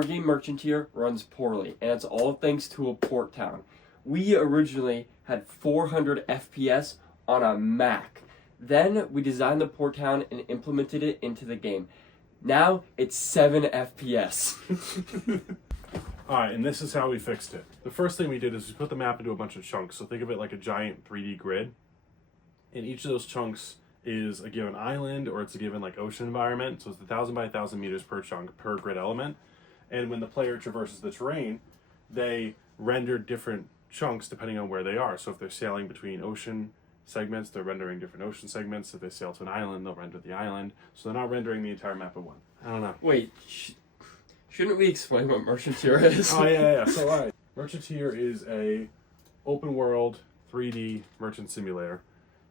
our game Merchanteer runs poorly, and it's all thanks to a port town. We originally had 400 FPS on a Mac. Then we designed the port town and implemented it into the game. Now it's 7 FPS. Alright, and this is how we fixed it. The first thing we did is we put the map into a bunch of chunks. So think of it like a giant 3D grid. And each of those chunks is a given island, or it's a given like ocean environment. So it's 1,000 by 1,000 meters per chunk per grid element. And when the player traverses the terrain, they render different chunks depending on where they are. So if they're sailing between ocean segments, they're rendering different ocean segments. If they sail to an island, they'll render the island. So they're not rendering the entire map at once. I don't know. Wait, shouldn't we explain what Merchanteer is? Oh, yeah. So, all right. Merchanteer is a open world 3D merchant simulator.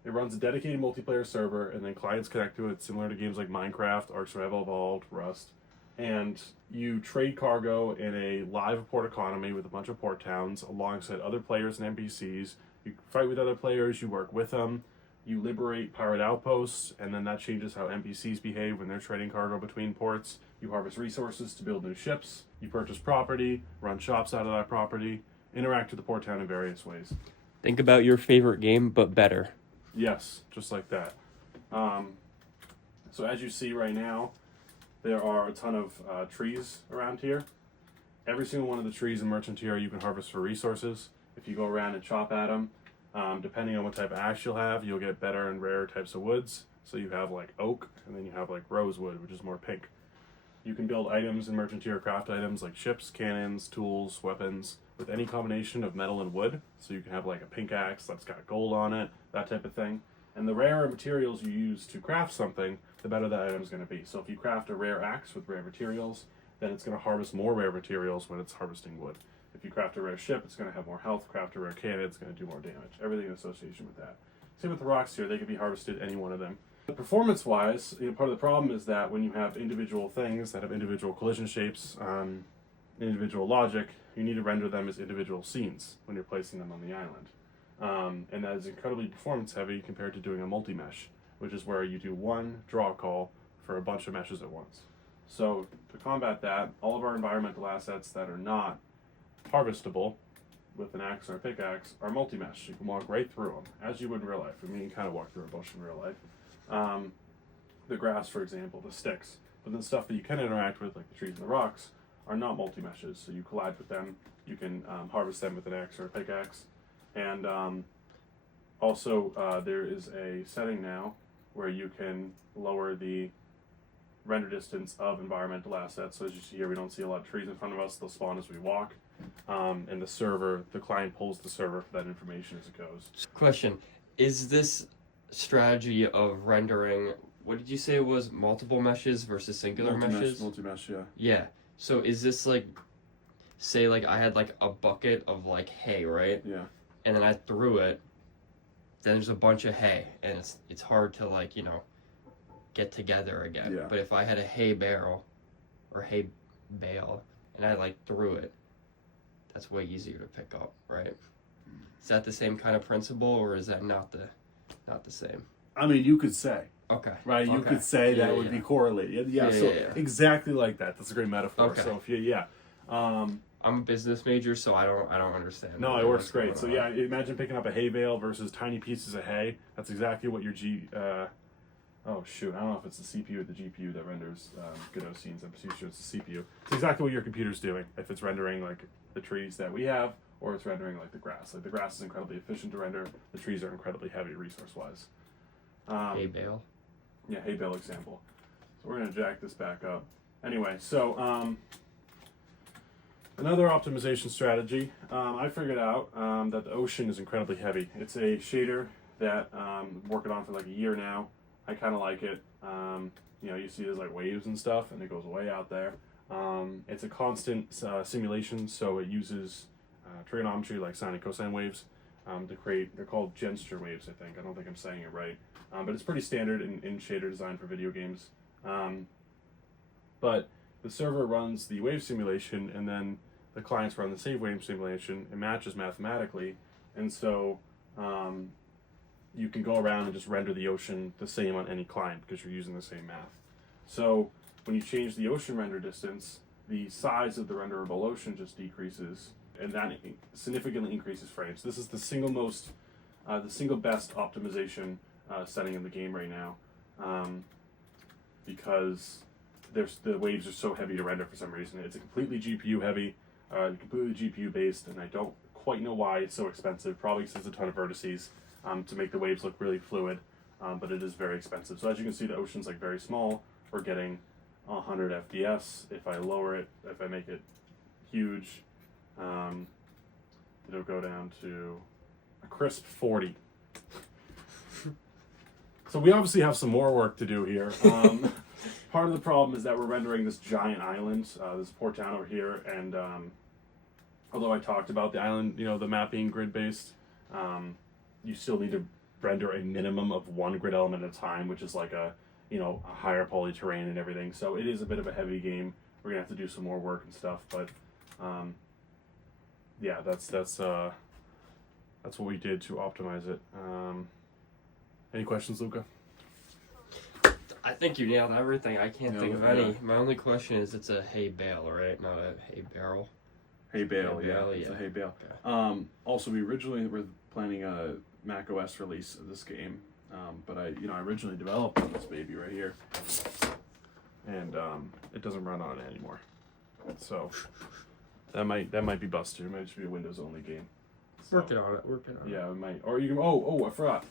It runs a dedicated multiplayer server, and then clients connect to it, similar to games like Minecraft, Ark Survival Evolved, Rust. And you trade cargo in a live port economy with a bunch of port towns alongside other players and NPCs. You fight with other players, you work with them, you liberate pirate outposts, and then that changes how NPCs behave when they're trading cargo between ports. You harvest resources to build new ships, you purchase property, run shops out of that property, interact with the port town in various ways. Think about your favorite game, but better. Yes, just like that. So as you see right now, there are a ton of trees around here. Every single one of the trees in Merchanteer you can harvest for resources. If you go around and chop at them, depending on what type of axe you'll have, you'll get better and rarer types of woods. So you have like oak, and then you have like rosewood, which is more pink. You can build items in Merchanteer, craft items like ships, cannons, tools, weapons, with any combination of metal and wood. So you can have like a pink axe that's got gold on it, that type of thing. And the rarer materials you use to craft something, the better that item is going to be. So if you craft a rare axe with rare materials, then it's going to harvest more rare materials when it's harvesting wood. If you craft a rare ship, it's going to have more health. Craft a rare cannon, it's going to do more damage. Everything in association with that. Same with the rocks here, they can be harvested, any one of them. But performance-wise, part of the problem is that when you have individual things that have individual collision shapes, individual logic, you need to render them as individual scenes when you're placing them on the island. And that is incredibly performance-heavy compared to doing a multi-mesh, which is where you do one draw call for a bunch of meshes at once. So to combat that, all of our environmental assets that are not harvestable with an axe or a pickaxe are multi-mesh. You can walk right through them, as you would in real life. I mean, you can kind of walk through a bush in real life. The grass, for example, the sticks. But then stuff that you can interact with, like the trees and the rocks, are not multi-meshes. So you collide with them. You can harvest them with an axe or a pickaxe. And also, there is a setting now where you can lower the render distance of environmental assets. So as you see here, we don't see a lot of trees in front of us. They'll spawn as we walk. And the client pulls the server for that information as it goes. Question, is this strategy of rendering, what did you say was multiple meshes versus singular meshes? Multi-mesh, yeah. Yeah. So is this like, say like I had like a bucket of like hay, right? Yeah. And then I threw it, then there's a bunch of hay, and it's hard to like, get together again. Yeah. But if I had a hay barrel or hay bale and I like threw it, that's way easier to pick up, right? Is that the same kind of principle, or is that not the same? I mean, you could say. Okay. Right, you could say that would be correlated. Yeah, exactly like that. That's a great metaphor. Okay. So if I'm a business major, so I don't understand. No, it works great. So yeah, imagine picking up a hay bale versus tiny pieces of hay. That's exactly what your oh shoot, I don't know if it's the CPU or the GPU that renders Godot scenes. I'm pretty sure it's the CPU. It's exactly what your computer's doing. If it's rendering like the trees that we have, or it's rendering like the grass. Like the grass is incredibly efficient to render. The trees are incredibly heavy resource-wise. Hay bale. Yeah, hay bale example. So we're gonna jack this back up. Anyway, so another optimization strategy. I figured out that the ocean is incredibly heavy. It's a shader that I'm working on for like a year now. I kind of like it. You see there's like waves and stuff, and it goes way out there. It's a constant simulation, so it uses trigonometry like sine and cosine waves to create, they're called Genster waves, I think. I don't think I'm saying it right. But it's pretty standard in shader design for video games. But the server runs the wave simulation, and then the clients run the save wave simulation. It matches mathematically, and so you can go around and just render the ocean the same on any client because you're using the same math. So when you change the ocean render distance, the size of the renderable ocean just decreases, and that significantly increases frames. This is the single best optimization setting in the game right now, because the waves are so heavy to render for some reason. It's a completely GPU heavy, completely GPU based, and I don't quite know why it's so expensive. Probably because there's a ton of vertices to make the waves look really fluid, but it is very expensive. So as you can see, the ocean's like very small. We're getting 100 FPS. If I lower it, if I make it huge, it'll go down to a crisp 40. So we obviously have some more work to do here. Part of the problem is that we're rendering this giant island, this port town over here, and although I talked about the island, the map being grid-based, you still need to render a minimum of one grid element at a time, which is like a higher poly terrain and everything. So it is a bit of a heavy game. We're gonna have to do some more work and stuff, but yeah, that's what we did to optimize it. Any questions, Luca? I think you nailed everything. I can't think of any. My only question is, it's a hay bale, right? Not a hay barrel. Hay bale, Hay bale, it's a hay bale. Okay. Also, we originally were planning a Mac OS release of this game, but I originally developed on this baby right here, and it doesn't run on it anymore. So that might be busted. It might just be a Windows only game. So, Working on it. yeah, it might. Or you can. Oh, I forgot.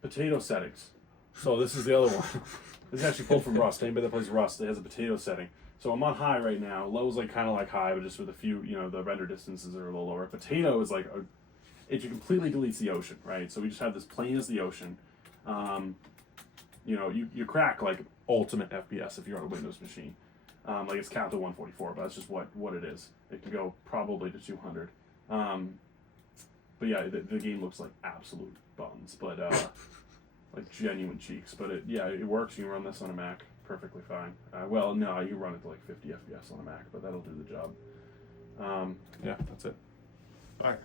Potato settings. So this is the other one. This is actually pulled from Rust. Anybody that plays Rust, it has a potato setting. So I'm on high right now. Low's like kind of like high, but just with a few, the render distances are a little lower. Potato is like it completely deletes the ocean, right? So we just have this plain as the ocean. You crack like ultimate FPS if you're on a Windows machine. Like it's capped at 144, but that's just what it is. It can go probably to 200. But yeah, the game looks like absolute buns, but like genuine cheeks. But it works. You can run this on a Mac perfectly fine. Well, no, you can run it to like 50 FPS on a Mac, but that'll do the job. Yeah, that's it. All right.